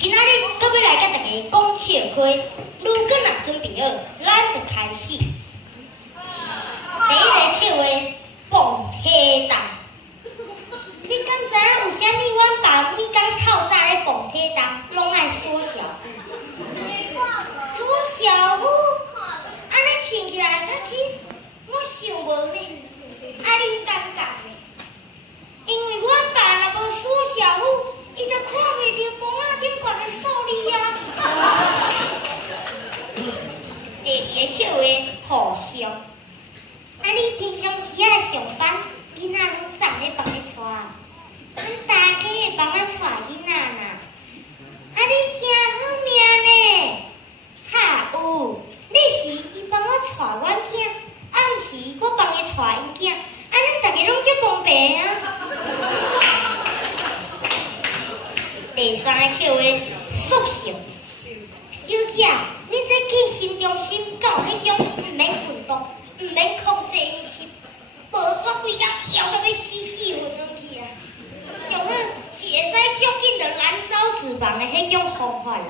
今仔日搁要来甲大家讲笑话，如果若准备好，咱就开始。第一个笑话，蹦铁蛋。你敢知影为虾米阮爸每工透早咧蹦铁蛋，拢爱缩小腹？缩小腹，安尼穿起来较紧，我想无呢，你感觉呢？因为阮爸若无缩小腹，伊就看袂到棚仔顶悬的数字啊。第二个笑话，互相。你平常时啊上班，囡仔拢送咧房咧带，咱大家会帮咱带囡仔呐。你听好命呢？哈有，你是伊帮我带阮囝，毋是我帮伊带因囝，安尼大家拢足公平啊。第三个笑话，塑形。小姐，你这见心中心，敢有迄种毋免运动？毋免控制饮食，无我规工枵到要死昏落去啊！上好是会使足紧着燃烧脂肪的迄种方法啦，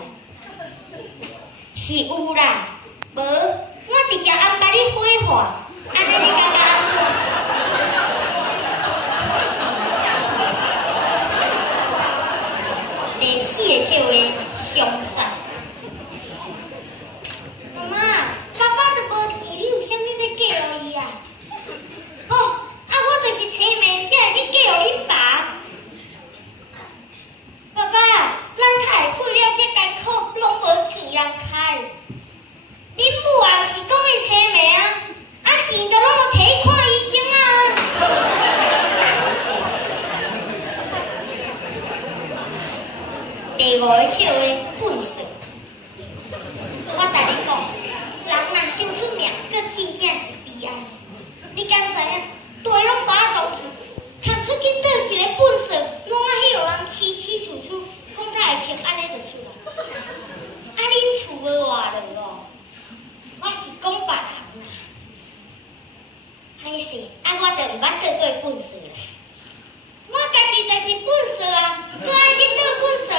是有啦，无我直接安排你火化，安尼你感觉安怎？第四个笑话，凶杀。妈妈，爸爸都无钱，你有啥物要嫁予伊啊？我就是青妹，才会去嫁予恁爸。爸爸，咱太配了，这艰苦拢无钱人开。恁母啊，是讲伊青妹啊，钱都拢无摕去看医生啊。第五个笑话，笨色。我甲你讲，人若想出名，佫真正是悲哀。你敢知影？地拢把我弄去，读出去倒一个笨色，拢爱迄有人凄凄楚楚，讲才会穿安尼就出来。恁厝无活落咯？我是讲别人啦。歹势，我就毋捌倒过笨色啦。我家己就是笨色啊，佫爱去倒笨色。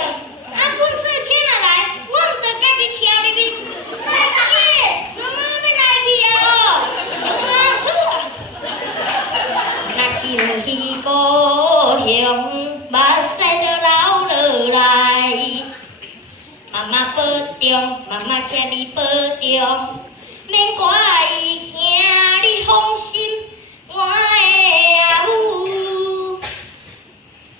笨色请若来，我毋着家己跳入去。姐，妈妈要来去哦。若是有去故乡，目屎就流落来。妈妈保重，妈妈请你保重，免怪声，你放心，我的阿母。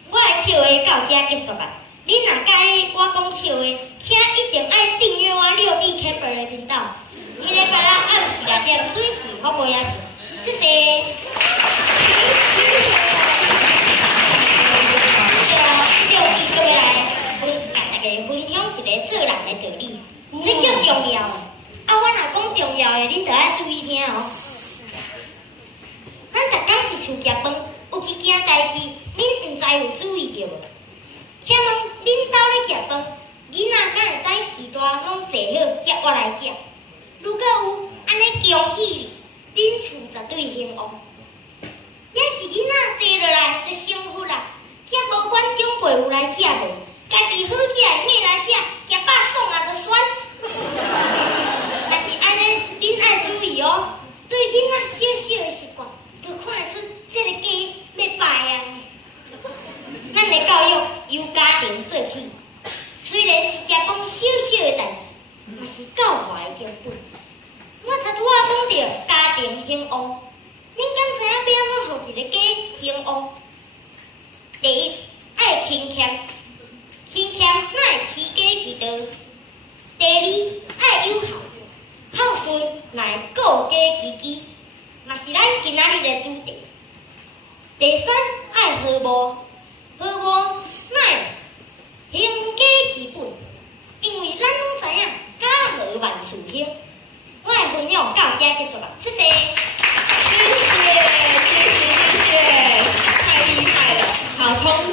我的笑话到这结束啊！你若介意我讲笑话，请一定爱订阅我6D Camper 的频道，每礼拜日暗时2点准时发布影片。谢谢。6D 各位来甲大家分享一个做人的道理，这叫重要。我若讲重要的，恁着爱注意听哦。咱逐工是厝食饭，有一件代志，恁毋知有注意到无？请问恁兜咧食饭，囡仔敢会等时段拢坐好接我来食？如果有，安尼恭喜你，恁厝绝对兴旺。要是囡仔坐落来就幸福啦，才无管长辈有来食无，家己好食的咩来食，食饱爽啊就酸。但是安尼，恁爱注意哦，对囡仔小小的习惯，就看会出这个家要败啊。咱的教育由家庭做起，虽然是食饭小小的代志，嘛是教化的根本。我头拄仔讲到家庭兴旺，恁敢知影要安怎互一个家兴旺？第一，爱勤俭，勤俭哪会起家之道？第二，爱有孝，孝顺哪会顾家之基？嘛是咱今仔日的主题。第三，爱和睦。和睦，莫兴家其本，因为咱拢知影家和万事兴。我的分享到这结束了，谢谢。谢谢，太厉害了，好聪明。